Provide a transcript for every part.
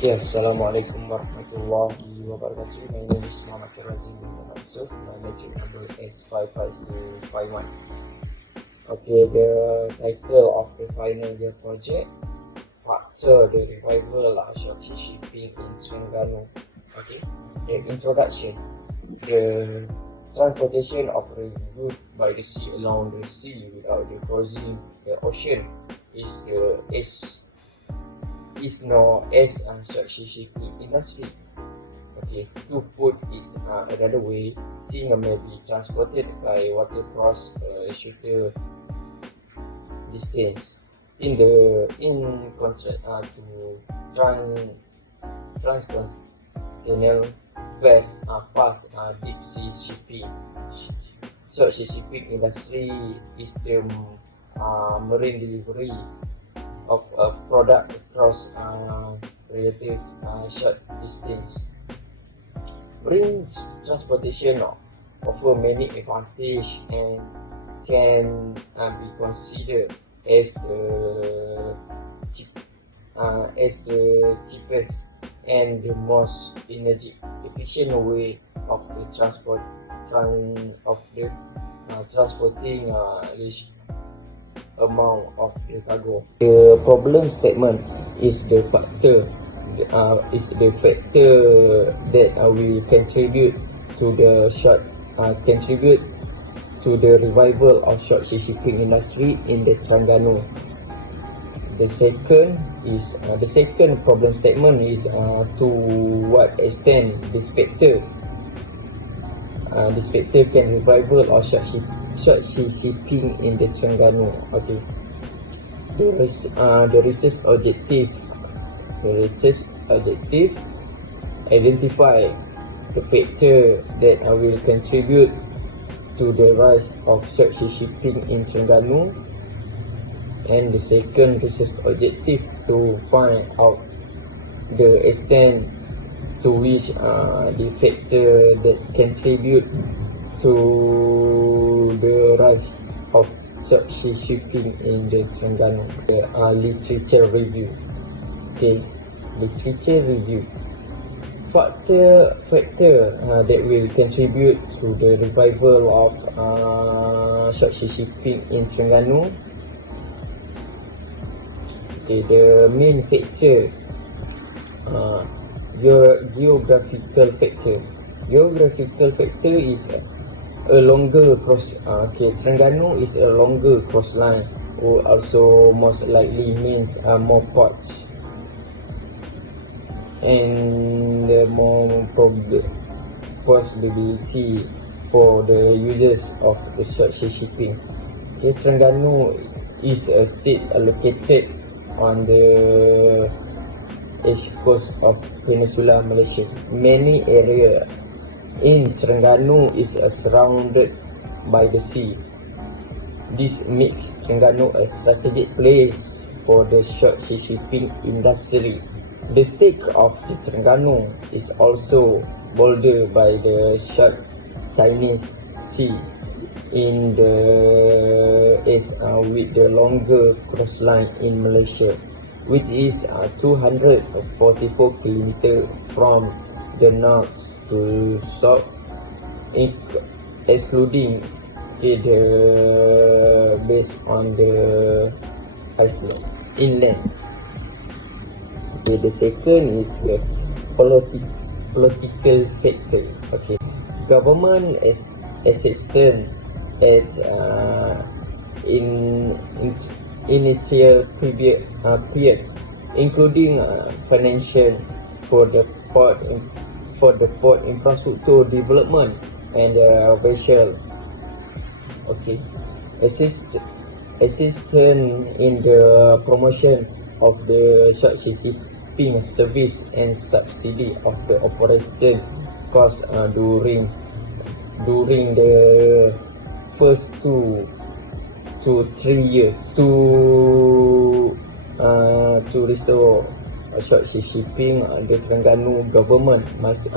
Yes, Assalamualaikum warahmatullahi wabarakatuh. My name is Khairul Azim and Yusof. My metric number is S55251. Okay, the title of the final year project, Factor the Revival of Short-Sea Shipping in Terengganu. Okay, the introduction. The transportation of revenue by the sea along the sea without crossing the ocean is known as short-sea shipping industry. Okay, to put it another way, things may be transported by water across a shorter distance. In contrast to transcontinental past deep sea shipping, short-sea shipping industry is the marine delivery of a product across relative short distance. Marine transportation offer many advantages and can be considered as the cheapest and the most energy efficient way of the transporting amount of the cargo. The problem statement is the factor that will contribute to the revival of short-sea shipping industry in the Terengganu. The second problem statement is to what extent this factor can revival of short-sea shipping in the Terengganu. Okay. The research objective identify the factor that will contribute to the rise of short-sea shipping in Terengganu, and the second research objective to find out the extent to which the factor that contribute to the rise of short-sea shipping in the Terengganu. Literature review. Okay, literature review. Factor that will contribute to the revival of short-sea shipping in Terengganu. Okay, the main factor, geographical factor. Geographical factor is a longer Terengganu is a longer coastline, or also most likely means more ports and more possibility for the users of the short-sea shipping. Okay, Terengganu is a state located on the east coast of Peninsula Malaysia. Many areas in Terengganu is surrounded by the sea. This makes Terengganu a strategic place for the short-sea shipping industry. The state of the Terengganu is also bordered by the short Chinese Sea in the east with the longer coastline in Malaysia, which is 244 km from the north to south, excluding the based on the island inland. Okay, the second is the political factor. Okay, government assistance at in initial period, including financial for the port infrastructure development and vessel. Okay, assistance in the promotion of the short-sea shipping service and subsidy of the operation cost during the first 2 to 3 years to restore short-sea shipping. The Terengganu government must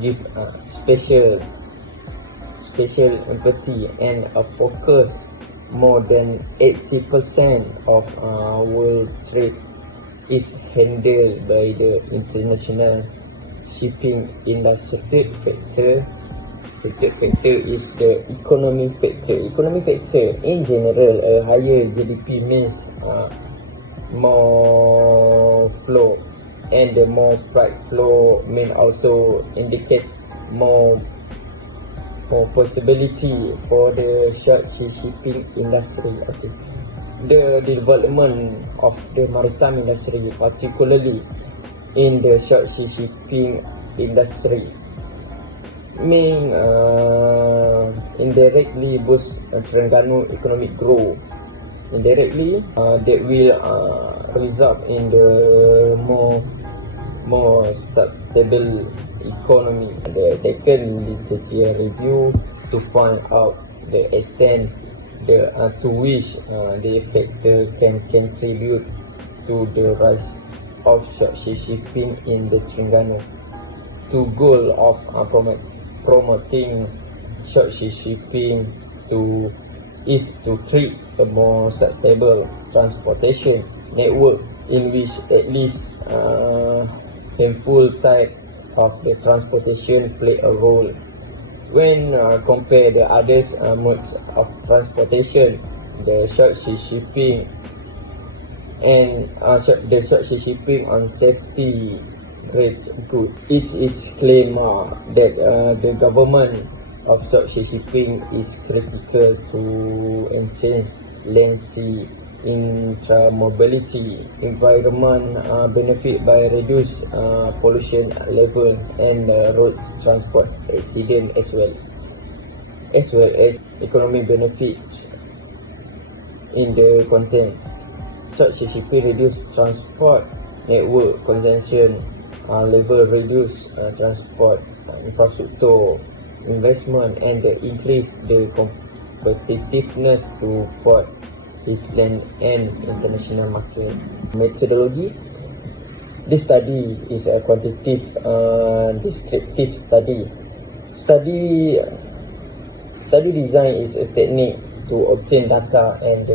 give special empathy and focus more than 80% of world trade is handled by the international shipping industry. The third factor is the economic factor. Economic factor, in general, a higher GDP means more flow, and the more freight flow mean also indicate more possibility for the short sea shipping industry. Okay. The development of the maritime industry, particularly in the short sea shipping industry, mean indirectly boost Terengganu economic growth. Indirectly, that will result in the more stable economy. The second literature review to find out the extent to which the factor can contribute to the rise of short sea shipping in the Terengganu. To goal of promoting short sea shipping is to create a more sustainable transportation network in which at least handful type of the transportation play a role. When compare the others modes of transportation, the short sea shipping and the short sea shipping on safety rates good. It is claimed that the government of short sea shipping is critical to enhance land sea intra-mobility environment benefit by reduced pollution level and road transport accident as well as economic benefits in the content. Short sea shipping reduce transport network congestion level, reduce transport infrastructure investment, and increase the competitiveness to port, inland and international market. Methodology. This study is a quantitative descriptive study. Study design is a technique to obtain data and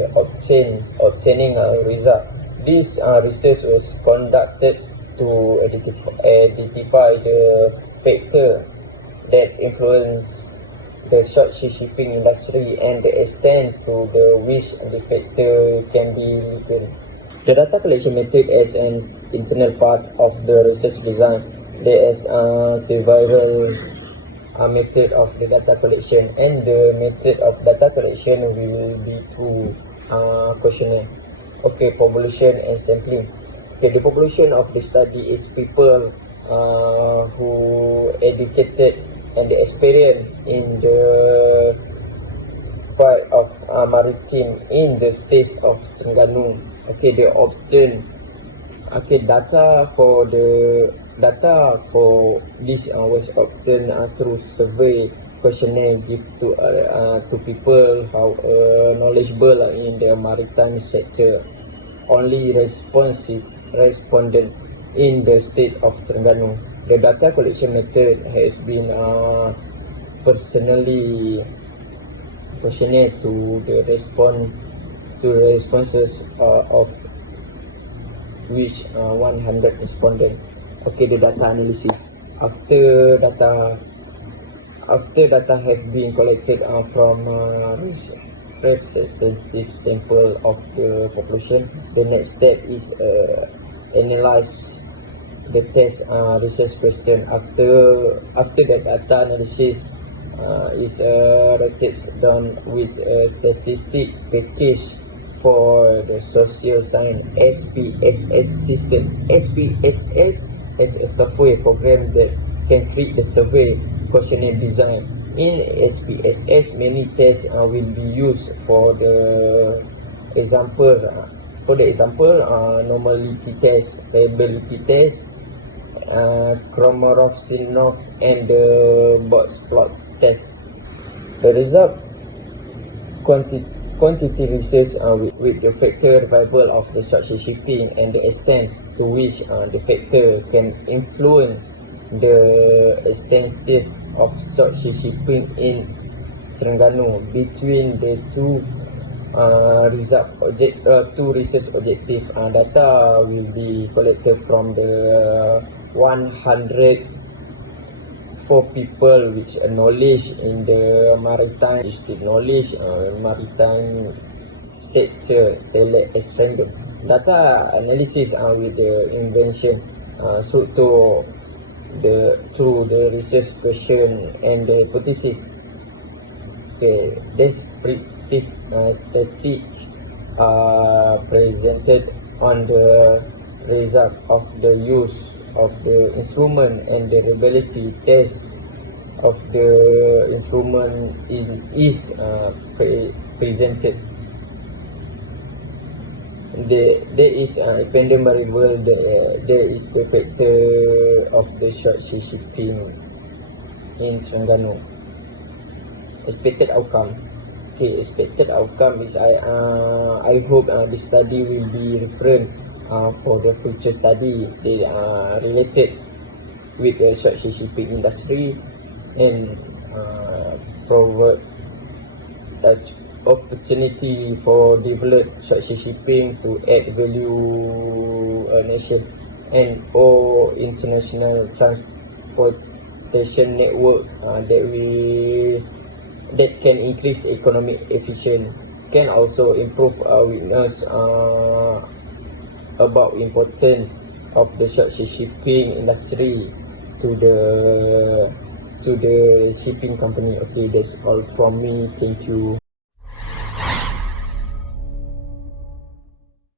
obtaining a result. This research was conducted to identify the factor that influence the short sea shipping industry and the extent to which the factor can be weakened. The data collection method as an internal part of the research design. There is several method of the data collection, and the method of data collection will be through questionnaire. Okay, population and sampling. Okay, the population of the study is people who educated and the experience in the field of maritime in the state of Terengganu. Okay, they obtain data for this was obtained through survey questionnaire give to people how knowledgeable in the maritime sector. Only respondent in the state of Terengganu. The data collection method has been personally questionnaire to the responses of which 100 respondents. Okay, the data analysis. After data have been collected from representative sample of the population, the next step is analyze the test research question. After that data analysis is rated down with a statistic package for the social science SPSS system. SPSS is a software program that can create the survey questionnaire design. In SPSS, many tests will be used for the example. Normality test, reliability test, Kromorov-Sinov, and the box plot test. The result, quantity research with the factor revival of the short sea shipping and the extent to which the factor can influence the extent of short sea shipping in Terengganu. Between the two two research objectives. Data will be collected from the 104 people which knowledge in the maritime knowledge, maritime sector select as random. Data analysis with the invention through the research question and the hypothesis. Okay, descriptive statistics are presented on the result of the use of the instrument, and the reliability test of the instrument is presented. There is independent variable. There is the factor of the short sea shipping in Terengganu. Expected outcome. Okay, expected outcome is I hope this study will be referred for the future study. They are related with the short sea shipping industry and provide opportunity for develop short sea shipping to add value a nation and or international transportation network that can increase economic efficiency, can also improve awareness about importance of the short sea shipping industry to the shipping company. Okay, that's all from me. Thank you.